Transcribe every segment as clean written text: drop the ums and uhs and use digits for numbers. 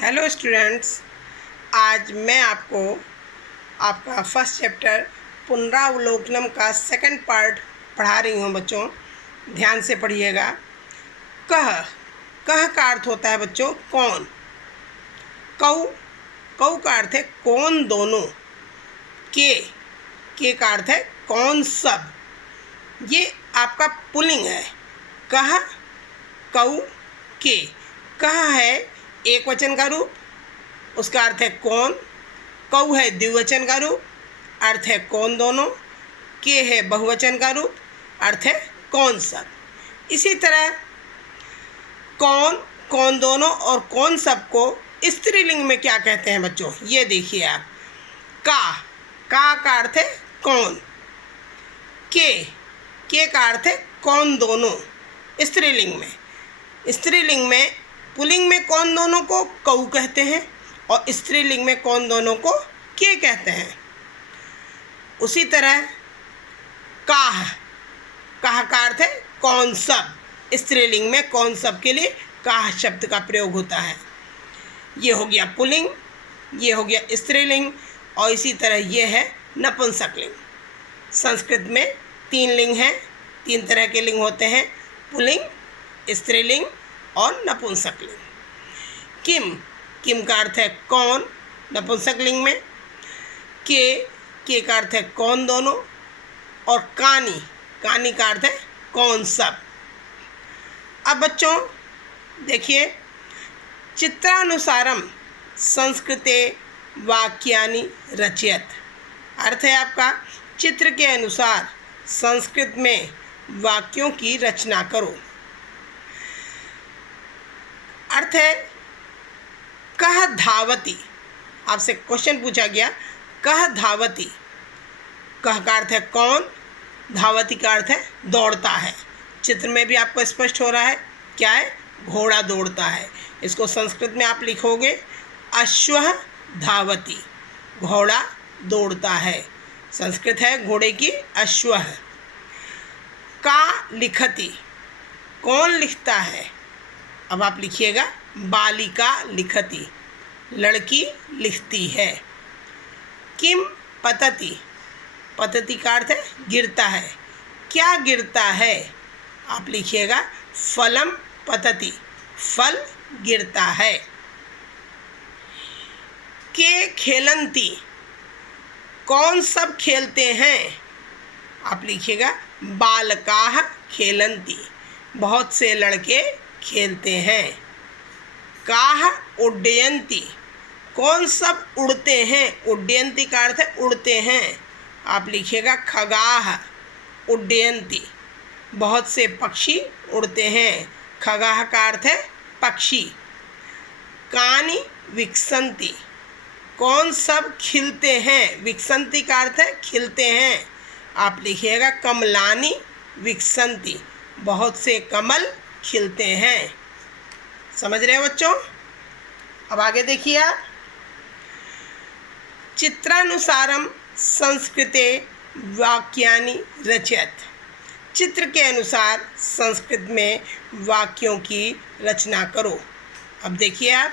Hello students, आज मैं आपको आपका फर्स्ट चैप्टर पुनरावलोकनम का सेकंड पार्ट पढ़ा रही हूँ बच्चों। ध्यान से पढ़िएगा। कह कह का अर्थ होता है बच्चों कौन। कौ कौ का अर्थ है कौन दोनों। के का अर्थ है कौन सब। ये आपका पुल्लिंग है। कह कौ के। कह है एक वचन का रूप, उसका अर्थ है कौन। कौ है द्विवचन का रूप, अर्थ है कौन दोनों। के है बहुवचन का रूप, अर्थ है कौन सब। इसी तरह कौन, कौन दोनों और कौन सब को स्त्रीलिंग में क्या कहते हैं बच्चों, ये देखिए आप। का अर्थ है कौन। के का अर्थ है कौन दोनों स्त्रीलिंग में। स्त्रीलिंग में पुल्लिंग में कौन दोनों को कौ कहते हैं और स्त्रीलिंग में कौन दोनों को के कहते हैं। उसी तरह काह का अर्थ है कौन सब। स्त्रीलिंग में कौन सब के लिए काह शब्द का प्रयोग होता है। ये हो गया पुल्लिंग, ये हो गया स्त्रीलिंग और इसी तरह ये है नपुंसकलिंग। संस्कृत में 3 लिंग हैं, 3 तरह के लिंग होते हैं, पुल्लिंग, स्त्रीलिंग और नपुंसकलिंग। किम का अर्थ है कौन नपुंसकलिंग में। के का अर्थ है कौन दोनों और कानी का अर्थ है कौन सब। अब बच्चों देखिए, चित्रानुसारम संस्कृते वाक्यानि रचयत। अर्थ है आपका चित्र के अनुसार संस्कृत में वाक्यों की रचना करो। अर्थ है कह धावती। आपसे क्वेश्चन पूछा गया कह धावती। कह का अर्थ है कौन, धावती का अर्थ है दौड़ता है। चित्र में भी आपको स्पष्ट हो रहा है क्या है, घोड़ा दौड़ता है। इसको संस्कृत में आप लिखोगे अश्वः धावती, घोड़ा दौड़ता है। संस्कृत है घोड़े की अश्वः। का लिखती, कौन लिखता है। अब आप लिखिएगा बालिका लिखती, लड़की लिखती है। किम पतति, पतति का अर्थ है गिरता है। क्या गिरता है, आप लिखिएगा फलम पतति, फल गिरता है। के खेलंती, कौन सब खेलते हैं, आप लिखिएगा बालकाः खेलंती, बहुत से लड़के खेलते हैं। काः उड्डयन्ति, कौन सब उड़ते हैं, उड्डयन्ति का अर्थ है उड़ते हैं, आप लिखिएगा खगाः उड्डयन्ति, बहुत से पक्षी उड़ते हैं। खगाः का अर्थ है पक्षी। कानि विकसन्ति, कौन सब खिलते हैं, विकसन्ति का अर्थ है खिलते हैं, आप लिखिएगा कमलानि विकसन्ति, बहुत से कमल खिलते हैं। समझ रहे हो बच्चों। अब आगे देखिए आप। चित्रानुसारम संस्कृते वाक्यानि रचयत। चित्र के अनुसार संस्कृत में वाक्यों की रचना करो। अब देखिए आप,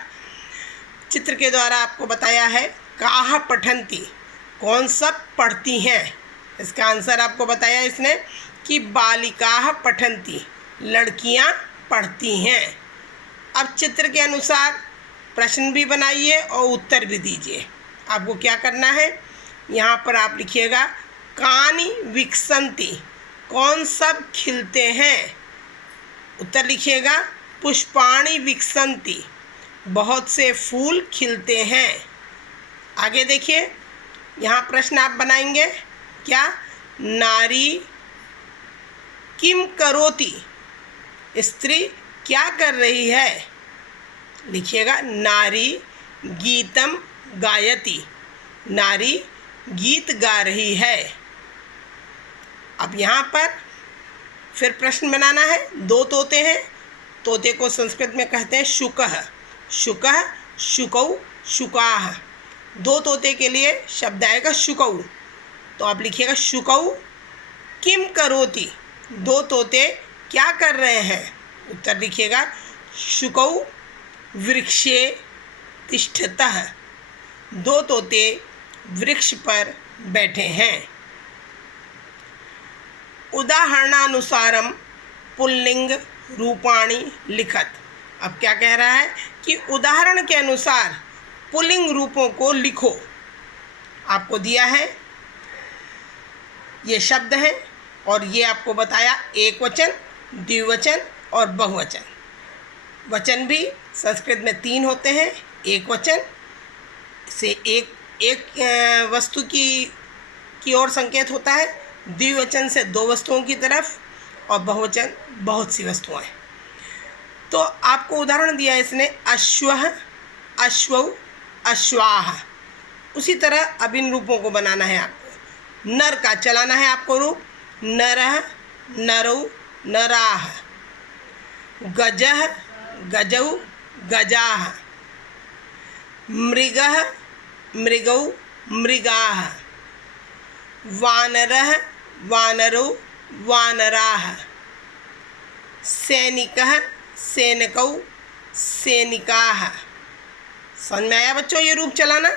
चित्र के द्वारा आपको बताया है काः पठन्ति, कौन सब पढ़ती हैं। इसका आंसर आपको बताया इसने कि बालिकाः पठन्ति, लड़कियां पढ़ती हैं। अब चित्र के अनुसार प्रश्न भी बनाइए और उत्तर भी दीजिए। आपको क्या करना है, यहाँ पर आप लिखिएगा कानि विकसन्ति, कौन सब खिलते हैं। उत्तर लिखिएगा पुष्पाणि विकसन्ति, बहुत से फूल खिलते हैं। आगे देखिए, यहाँ प्रश्न आप बनाएंगे क्या, नारी किम करोति, स्त्री क्या कर रही है, लिखिएगा नारी गीतम गायति, नारी गीत गा रही है। अब यहाँ पर फिर प्रश्न बनाना है। 2 तोते हैं, तोते को संस्कृत में कहते हैं शुकः, शुकः शुकौ शुकाः। 2 तोते के लिए शब्द आएगा शुकौ, तो आप लिखिएगा शुकौ किम करोति, 2 तोते क्या कर रहे हैं। उत्तर लिखिएगा शुकौ वृक्षे तिष्ठतः, दो तोते वृक्ष पर बैठे हैं। उदाहरणानुसारम पुल्लिंग रूपाणि लिखत। अब क्या कह रहा है कि उदाहरण के अनुसार पुल्लिंग रूपों को लिखो। आपको दिया है ये शब्द हैं और ये आपको बताया एक वचन, द्विवचन और बहुवचन। वचन भी संस्कृत में 3 होते हैं। एक वचन से एक वस्तु की ओर संकेत होता है, द्विवचन से 2 वस्तुओं की तरफ, और बहुवचन बहुत सी वस्तुएं। तो आपको उदाहरण दिया है इसने, अश्वः, अश्वौ, अश्वाः। उसी तरह अब इन रूपों को बनाना है आपको। नर का चलाना है आपको रूप, नरः, नरौ, नराः। गजः, गजौ, गजाः। मृगः, मृगौ, मृगाः। वानरः, वानरौ, वानराः। सैनिकः, सैनिकौ, सैनिकाः। समझ में आया बच्चों ये रूप चलाना?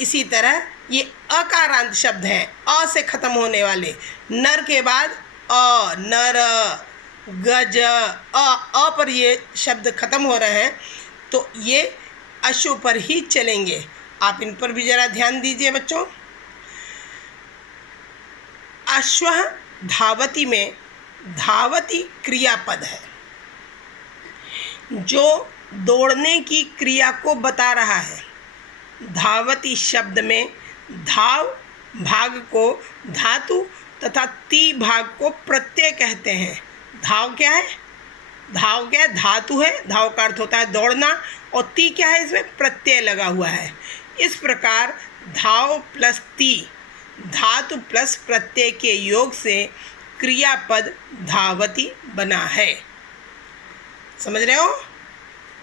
इसी तरह ये अकारांत शब्द हैं, अ से खत्म होने वाले। नर के बाद अ, नर, गज, अ पर ये शब्द खत्म हो रहे हैं, तो ये अश्व पर ही चलेंगे। आप इन पर भी जरा ध्यान दीजिए बच्चों। अश्वः धावति में धावति क्रियापद है जो दौड़ने की क्रिया को बता रहा है। धावति शब्द में धाव भाग को धातु तथा ती भाग को प्रत्यय कहते हैं। धाव क्या है? धाव क्या है? धातु है, धाव का अर्थ होता है दौड़ना, और ती क्या है? इसमें प्रत्यय लगा हुआ है। इस प्रकार धाव प्लस ती, धातु प्लस प्रत्यय के योग से क्रियापद धावति बना है। समझ रहे हो?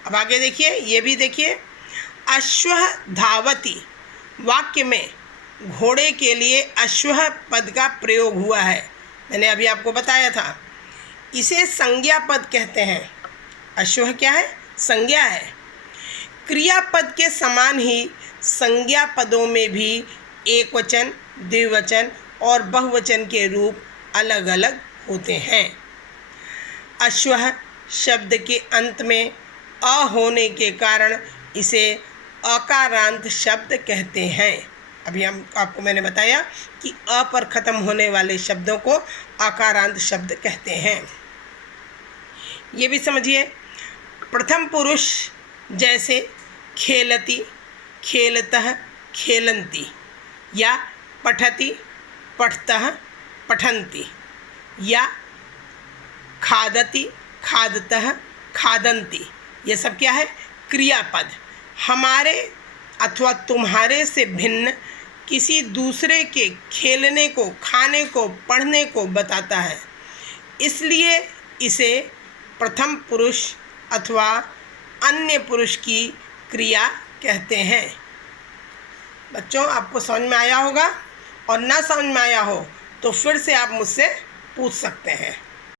अब आगे देखिए, ये भी देखिए। अश्वः धावति वाक्य में घोड़े के लिए अश्वः पद का प्रयोग हुआ है। मैंने अभी आपको बताया था। इसे संज्ञा पद कहते हैं। अश्वः क्या है? संज्ञा है। क्रियापद के समान ही संज्ञा पदों में भी एक वचन, द्विवचन और बहुवचन के रूप अलग अलग होते हैं। अश्वः शब्द के अंत में अ होने के कारण इसे अकारांत शब्द कहते हैं। अभी आपको मैंने बताया कि अ पर ख़त्म होने वाले शब्दों को अकारांत शब्द कहते हैं। ये भी समझिए। प्रथम पुरुष जैसे खेलति, खेलतः, खेलन्ति, या पठति, पठतः, पठन्ति, या खादति, खादतः, खादन्ति। ये सब क्या है? क्रियापद। हमारे अथवा तुम्हारे से भिन्न किसी दूसरे के खेलने को, खाने को, पढ़ने को बताता है, इसलिए इसे प्रथम पुरुष अथवा अन्य पुरुष की क्रिया कहते हैं। बच्चों, आपको समझ में आया होगा, और ना समझ में आया हो तो फिर से आप मुझसे पूछ सकते हैं।